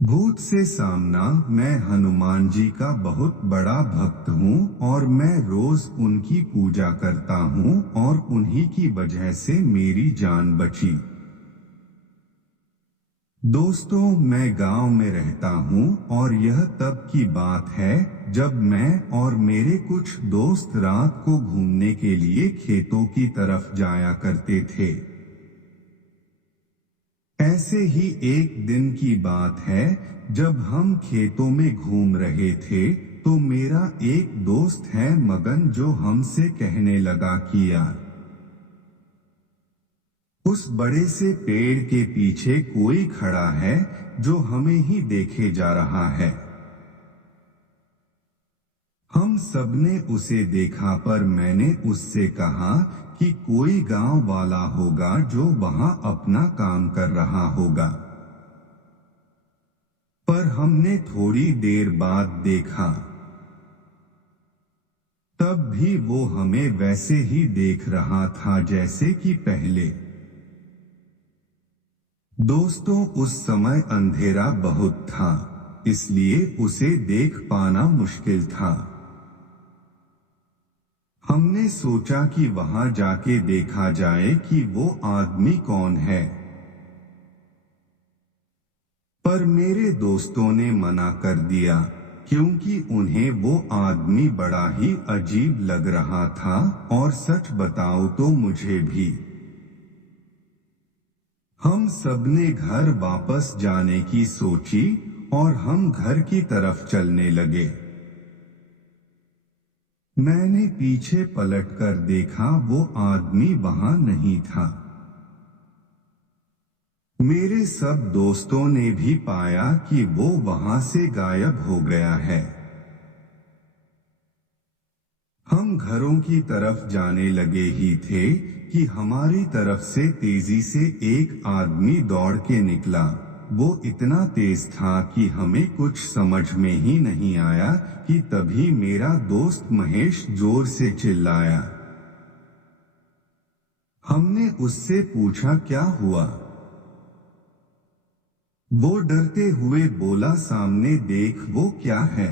भूत से सामना। मैं हनुमान जी का बहुत बड़ा भक्त हूँ और मैं रोज उनकी पूजा करता हूँ और उन्हीं की वजह से मेरी जान बची। दोस्तों, मैं गांव में रहता हूँ और यह तब की बात है जब मैं और मेरे कुछ दोस्त रात को घूमने के लिए खेतों की तरफ जाया करते थे। ऐसे ही एक दिन की बात है, जब हम खेतों में घूम रहे थे तो मेरा एक दोस्त है मगन, जो हमसे कहने लगा कि यार, उस बड़े से पेड़ के पीछे कोई खड़ा है जो हमें ही देखे जा रहा है। हम सबने उसे देखा, पर मैंने उससे कहा कि कोई गांव वाला होगा जो वहां अपना काम कर रहा होगा। पर हमने थोड़ी देर बाद देखा, तब भी वो हमें वैसे ही देख रहा था जैसे कि पहले। दोस्तों, उस समय अंधेरा बहुत था, इसलिए उसे देख पाना मुश्किल था। हमने सोचा कि वहां जाके देखा जाए कि वो आदमी कौन है, पर मेरे दोस्तों ने मना कर दिया क्योंकि उन्हें वो आदमी बड़ा ही अजीब लग रहा था, और सच बताओ तो मुझे भी। हम सबने घर वापस जाने की सोची और हम घर की तरफ चलने लगे। मैंने पीछे पलटकर देखा, वो आदमी वहां नहीं था। मेरे सब दोस्तों ने भी पाया कि वो वहां से गायब हो गया है। हम घरों की तरफ जाने लगे ही थे कि हमारी तरफ से तेजी से एक आदमी दौड़ के निकला। वो इतना तेज था कि हमें कुछ समझ में ही नहीं आया कि तभी मेरा दोस्त महेश जोर से चिल्लाया। हमने उससे पूछा, क्या हुआ? वो डरते हुए बोला, सामने देख, वो क्या है?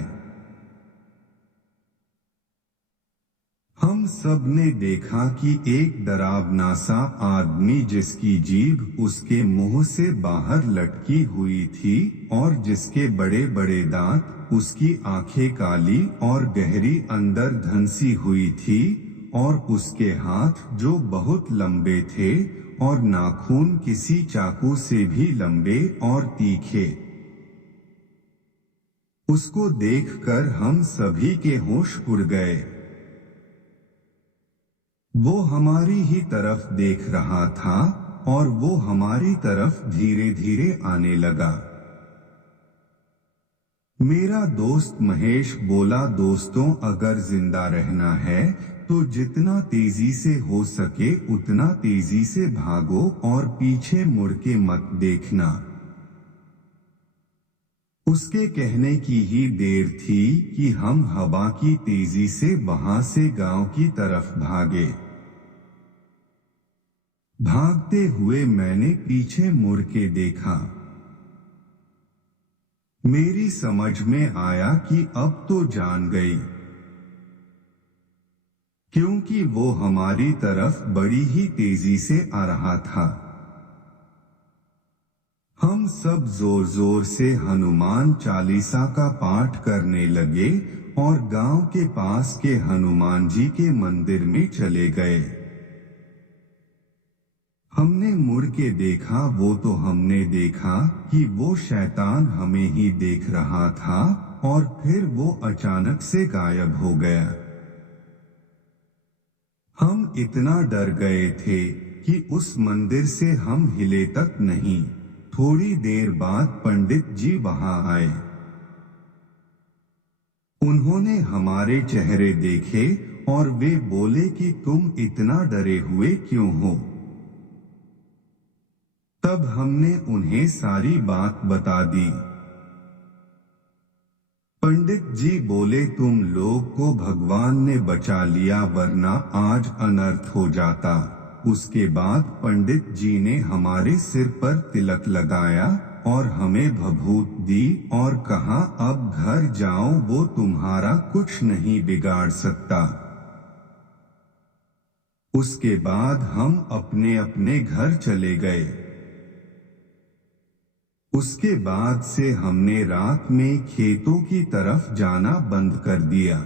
हम सब ने देखा कि एक डरावना सा आदमी, जिसकी जीभ उसके मुंह से बाहर लटकी हुई थी और जिसके बड़े बड़े दांत, उसकी आंखें काली और गहरी अंदर धंसी हुई थी, और उसके हाथ जो बहुत लंबे थे और नाखून किसी चाकू से भी लंबे और तीखे। उसको देखकर हम सभी के होश उड़ गए। वो हमारी ही तरफ देख रहा था और वो हमारी तरफ धीरे धीरे आने लगा। मेरा दोस्त महेश बोला, दोस्तों, अगर जिंदा रहना है तो जितना तेजी से हो सके उतना तेजी से भागो और पीछे मुड़ के मत देखना। उसके कहने की ही देर थी कि हम हवा की तेजी से वहां से गांव की तरफ भागे। भागते हुए मैंने पीछे मुड़ के देखा। मेरी समझ में आया कि अब तो जान गई, क्योंकि वो हमारी तरफ बड़ी ही तेजी से आ रहा था। हम सब जोर जोर से हनुमान चालीसा का पाठ करने लगे और गांव के पास के हनुमान जी के मंदिर में चले गए। हमने मुड़ के देखा, वो तो हमने देखा कि वो शैतान हमें ही देख रहा था और फिर वो अचानक से गायब हो गया। हम इतना डर गए थे कि उस मंदिर से हम हिले तक नहीं। थोड़ी देर बाद पंडित जी वहां आए। उन्होंने हमारे चेहरे देखे और वे बोले कि तुम इतना डरे हुए क्यों हो? तब हमने उन्हें सारी बात बता दी। पंडित जी बोले, तुम लोग को भगवान ने बचा लिया, वरना आज अनर्थ हो जाता। उसके बाद पंडित जी ने हमारे सिर पर तिलक लगाया और हमें भभूत दी और कहा, अब घर जाओ, वो तुम्हारा कुछ नहीं बिगाड़ सकता। उसके बाद हम अपने अपने घर चले गए। उसके बाद से हमने रात में खेतों की तरफ जाना बंद कर दिया।